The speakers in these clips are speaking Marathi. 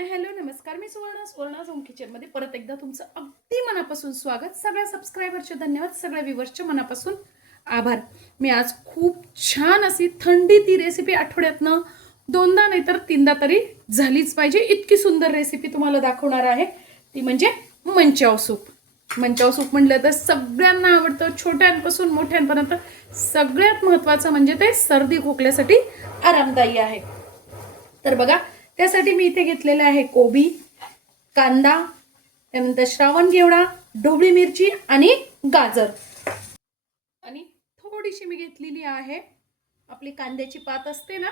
हाय हॅलो नमस्कार, मी सुवर्णा होम किचन मध्ये परत एकदा तुमचं अगदी मनापासून स्वागत. सगळ्या सबस्क्रायबरचे धन्यवाद, सगळ्या व्ह्यूअर्सचे मनापासून आभार. मी आज खूप छान अशी थंडी ती रेसिपी आठवड्यातनं दोनदा नाही तर तीनदा तरी झालीच पाहिजे इतकी सुंदर रेसिपी तुम्हाला दाखवणार आहे. ती म्हणजे मंचाव सूप. मंचाव सूप म्हटलं तर सगळ्यांना आवडतं, छोट्यांपासून मोठ्यांपर्यंत. सगळ्यात महत्त्वाचं म्हणजे ते सर्दी खोकल्यासाठी आरामदायी आहे. तर बघा, त्यासाठी मी इथे घेतलेले आहे कोबी, कांदा, त्यानंतर श्रावण घेवडा, ढोबळी मिरची आणि गाजर. आणि थोडीशी मी घेतलेली आहे आपली कांद्याची पात असते ना,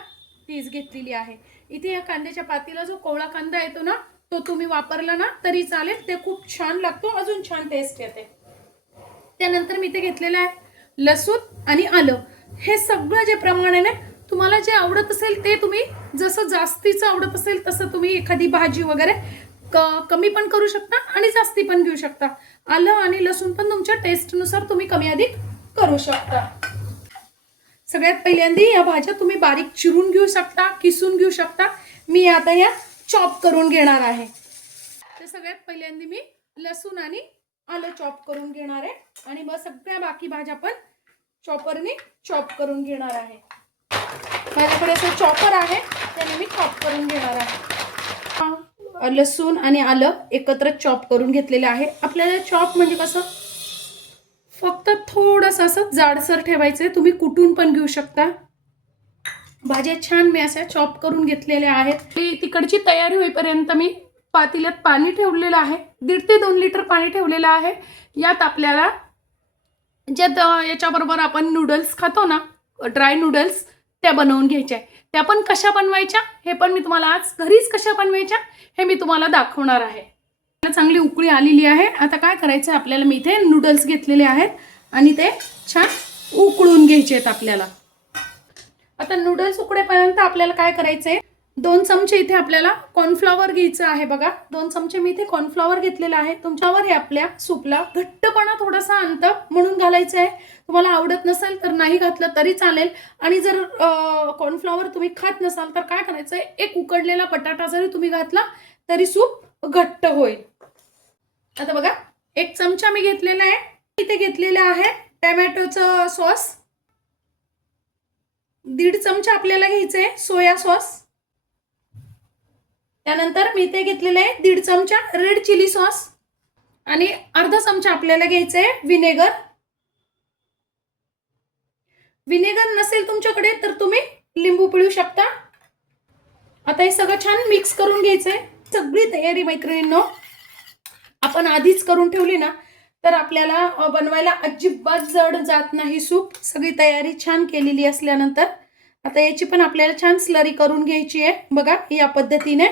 तीच घेतलेली आहे. इथे या कांद्याच्या पातीला जो कोवळा कांदा येतो ना, तो तुम्ही वापरला ना तरी चालेल, ते खूप छान लागतो, अजून छान टेस्ट येते. त्यानंतर मी इथे घेतलेलं आहे लसूण आणि आलं. हे सगळं जे प्रमाण आहे ना, तुम्हाला जे आवडत असेल ते तुम्ही, जसं जास्तीचं आवडत असेल तसं तुम्ही एखादी भाजी वगैरे कमी पण करू शकता आणि जास्ती पण घेऊ शकता. आलं आणि लसूण पण तुमच्या टेस्टनुसार तुम्ही कमी अधिक करू शकता. सगळ्यात पहिल्यांदा या भाज्या तुम्ही बारीक चिरून घेऊ शकता, किसून घेऊ शकता. मी आता या चॉप करून घेणार आहे. तर सगळ्यात पहिल्यांदा मी लसूण आणि आलं चॉप करून घेणार आहे आणि मग सगळ्या बाकी भाज्या पण चॉपरने चॉप करून घेणार आहे. माझ्याकडे असं चॉपर आहे, त्याने मी चॉप करून घेणार आहे. लसूण आणि आलं एकत्र चॉप करून घेतलेले आहे. आपल्याला चॉप म्हणजे कसं, फक्त थोडंसं असं जाडसर ठेवायचं. तुम्ही कुटून पण घेऊ शकता. भाज्या छान मी अशा चॉप करून घेतलेल्या आहेत. तिकडची तयारी होईपर्यंत मी पातेल्यात पाणी ठेवलेलं आहे. 1.5 ते 2 लिटर पाणी ठेवलेलं आहे. यात आपल्याला ज्यात याच्याबरोबर आपण नूडल्स खातो ना, ड्राय नूडल्स, त्या बनवून घ्यायच्या. त्या पण कशा बनवायच्या हे पण मी तुम्हाला आज घरीच कशा बनवायच्या हे मी तुम्हाला दाखवणार आहे. चांगली उकळी आलेली आहे. आता काय करायचं, आपल्याला मी इथे नूडल्स घेतलेले आहेत आणि ते छान उकळून घ्यायचे आहेत आपल्याला. आता नूडल्स उकळेपर्यंत आपल्याला काय करायचंय, 2 चमचे इथे आपल्याला कॉर्नफ्लॉवर घ्यायचं आहे. बघा, 2 चमचे मी इथे कॉर्नफ्लॉवर घेतलेलं आहे. तुमच्यावर हे आपल्या सूपला घट्टपणा थोडासा आणतं म्हणून घालायचं आहे. तुम्हाला आवडत नसेल तर नाही घातलं तरी चालेल. आणि जर कॉर्नफ्लॉवर तुम्ही खात नसाल तर काय करायचंय, एक उकडलेला बटाटा जरी तुम्ही घातला तरी सूप घट्ट होईल. आता बघा, 1 चमचा मी घेतलेला आहे. इथे घेतलेला आहे टोमॅटोचं सॉस. 1.5 चमचा आपल्याला घ्यायचंय सोया सॉस. त्यानंतर मी इथे घेतलेलं आहे 1.5 चमचा रेड चिली सॉस आणि अर्धा चमचा आपल्याला घ्यायचंय विनेगर. विनेगर नसेल तुमच्याकडे तर तुम्ही लिंबू पिळू शकता. आता हे सगळं छान मिक्स करून घ्यायचंय. सगळी तयारी मैत्रिणींनो आपण आधीच करून ठेवली ना तर आपल्याला बनवायला अजिबात जड जात नाही सूप. सगळी तयारी छान केलेली असल्यानंतर आता याची पण आपल्याला छान स्लरी करून घ्यायची आहे. बघा, या पद्धतीने,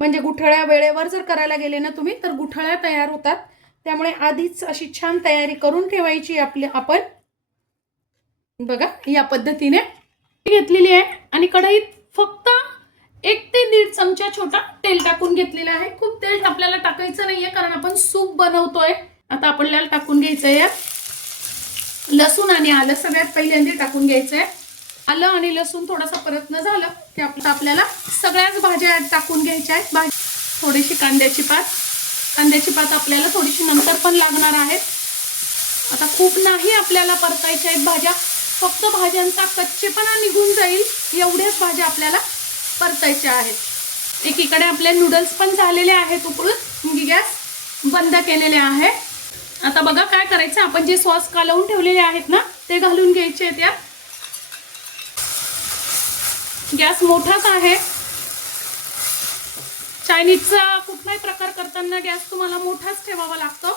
म्हणजे गुठळ्या वेळेवर जर करायला गेले ना तुम्ही तर गुठळ्या तयार होतात. त्यामुळे आधीच अशी छान तयारी करून ठेवायची आपण. बघा, या पद्धतीने घेतलेली आहे आणि कढईत फक्त 1 ते 1.5 चमचा छोटा तेल टाकून घेतलेला आहे. खूप तेल आपल्याला टाकायचं नाहीये कारण आपण सूप बनवतोय. आता आपल्याला टाकून घ्यायचंय लसूण आणि आलं. सगळ्यात पहिल्यांदा टाकून घ्यायचंय. आलं आणि लसूण थोडासा परतणं झालं की आपल्याला सगळ्याच भाज्या टाकून घ्यायच्या आहेत. थोडीशी कांद्याची पात आपल्याला थोडीशी नंतर पण लागणार आहे. आता खूप नाही आपल्याला परतायच्या आहेत भाज्या, फक्त भाज्यांचा कच्चेपणा निघून जाईल एवढ्याच भाज्या आपल्याला परतायच्या आहेत. एकीकडे आपले नूडल्स पण झालेले आहेत उकळून. मी गॅस बंद केलेले आहे. आता बघा काय करायचं, आपण जे सॉस कालवून ठेवलेले आहेत ना ते घालून घ्यायचे आहेत. यात गॅस मोठाच आहे. चायनीजचा कुठलाही प्रकार करताना गॅस तुम्हाला मोठाच ठेवावा लागतो,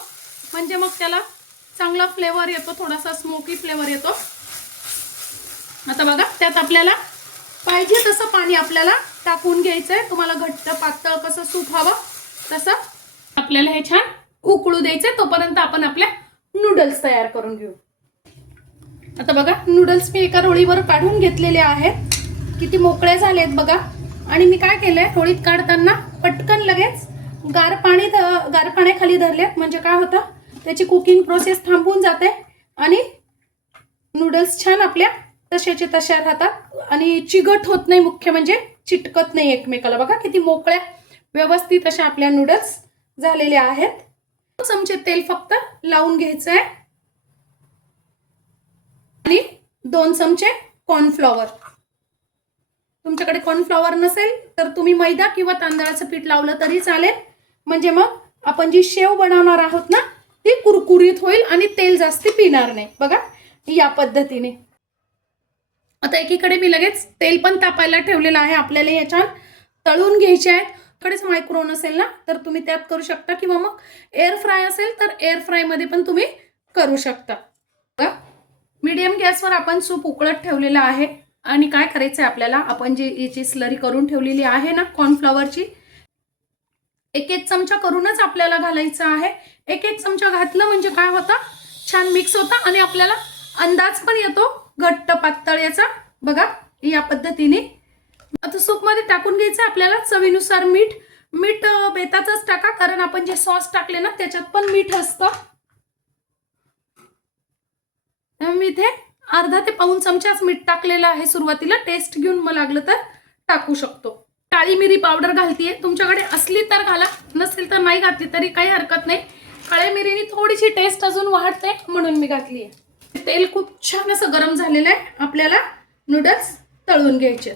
म्हणजे मग त्याला चांगला फ्लेवर येतो, थोडासा स्मोकी फ्लेवर येतो. आता बघा, त्यात आपल्याला पाहिजे तसं पाणी आपल्याला टाकून घ्यायचंय. तुम्हाला घट्ट पातळ कसं सूप हवं तसं आपल्याला हे छान उकळू द्यायचंय. तोपर्यंत आपण आपल्या नूडल्स तयार करून घेऊ. आता बघा, नूडल्स मी एका रोळीवर काढून घेतलेले आहेत. किती मोकळे झालेत बघा. आणि मी काय केलंय, रोळीत काढताना पटकन लगेच गार पाण्याखाली धरलेत, म्हणजे काय होतं, त्याची कुकिंग प्रोसेस थांबून जाते आणि नूडल्स छान आपल्या तशाचे तशा राहतात आणि चिगट होत नाही. मुख्य म्हणजे चिटकत नाही एकमेकाला. बघा किती मोकळ्या व्यवस्थित अशा आपल्या नूडल्स झालेले आहेत. 2 चमचे तेल फक्त लावून घ्यायचं आहे आणि 2 चमचे कॉर्नफ्लॉवर. तुमच्याकडे कॉर्नफ्लॉवर नसेल तर तुम्ही मैदा किंवा तांदळाचं पीठ लावलं तरी चालेल. म्हणजे मग आपण जी शेव बनवणार आहोत ना ती कुरकुरीत होईल आणि तेल जास्ती पिणार नाही. बघा या पद्धतीने. आता एकीकडे मी लगेच तेल पण तापायला ठेवलेलं आहे. आपल्याला याच्यात तळून घ्यायचे आहेत. कडेच मायक्रोवेव्ह असेल ना तर तुम्ही त्यात करू शकता किंवा मग एअर फ्राय असेल तर एअर फ्राय मध्ये पण तुम्ही करू शकता. बघा मीडियम गॅसवर आपण सूप उकळत ठेवलेला आहे आणि काय करायचं आहे आपल्याला, आपण जी याची स्लरी करून ठेवलेली आहे ना कॉर्नफ्लॉवरची, एक एक चमचा करूनच आपल्याला घालायचं आहे. एक एक चमचा घातलं म्हणजे काय होतं, छान मिक्स होतं आणि आपल्याला अंदाज पण येतो घट्ट पातळ याचा. बघा या पद्धतीने आता सूप मध्ये टाकून घ्यायचं आपल्याला. चवीनुसार मीठ. मीठ बेतातच टाका कारण आपण जे सॉस टाकले ना त्याच्यात पण मीठ असतं. मी इथे अर्धा ते पाऊण चमचाच मीठ टाकलेलं आहे सुरुवातीला. टेस्ट घेऊन मग लागलं तर टाकू शकतो. काळी मिरी पावडर घालतीये. तुमच्याकडे असली तर घाला, नसेल तर नाही घातली तरी काही हरकत नाही. काळ्या मिरीने थोडीशी टेस्ट अजून वाढते म्हणून मी घातली आहे. तेल खूप छान असं गरम झालेलं आहे. आपल्याला नूडल्स तळून घ्यायचे.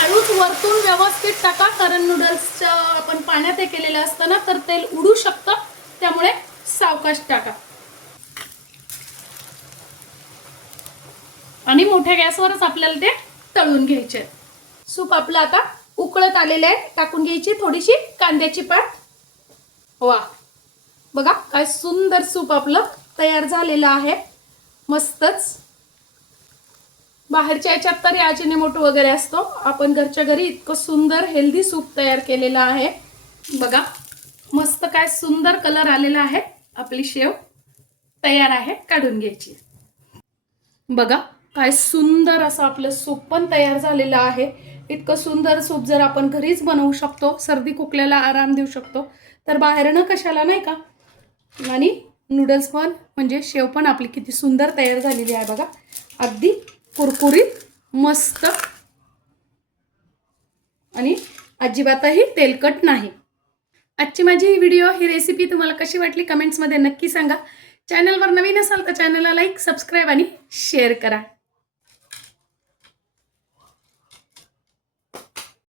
हळूच वरतून व्यवस्थित टाका कारण नूडल्सचं आपण पाण्यात हे केलेलं असतं ना तर तेल उडू शकतं, त्यामुळे सावकाश टाका आणि मोठ्या गॅसवरच आपल्याला ते तळून घ्यायचे. सूप आपलं आता उकळत आलेलं आहे. टाकून घ्यायची थोडीशी कांद्याची पात. वा बघा काय सुंदर सूप आपलं तयार झालेलं आहे. मस्तच. बाहेरच्या याच्यात तरी अजिनोमोटो वगैरे असतो, आपण घरच्या घरी इतकं सुंदर हेल्दी सूप तयार केलेलं आहे. बघा मस्त काय सुंदर कलर आलेला आहे. आपली शेव तयार आहे, काढून घ्यायची. बघा काय सुंदर असं आपलं सूप पण तयार झालेलं आहे. इतकं सुंदर सूप जर आपण घरीच बनवू शकतो, सर्दी खोकल्याला आराम देऊ शकतो, तर बाहेरनं कशाला, नाही का. आणि नूडल्स पण म्हणजे शेव पण आपली किती सुंदर तयार झालेली आहे. बघा अगदी कुरकुरीत मस्त आणि अजिबातही तेलकट नाही. आजची माझी ही व्हिडिओ ही रेसिपी तुम्हाला कशी वाटली कमेंट्समध्ये नक्की सांगा. चॅनलवर नवीन असाल तर चॅनलला लाईक, सबस्क्राईब आणि शेअर करा.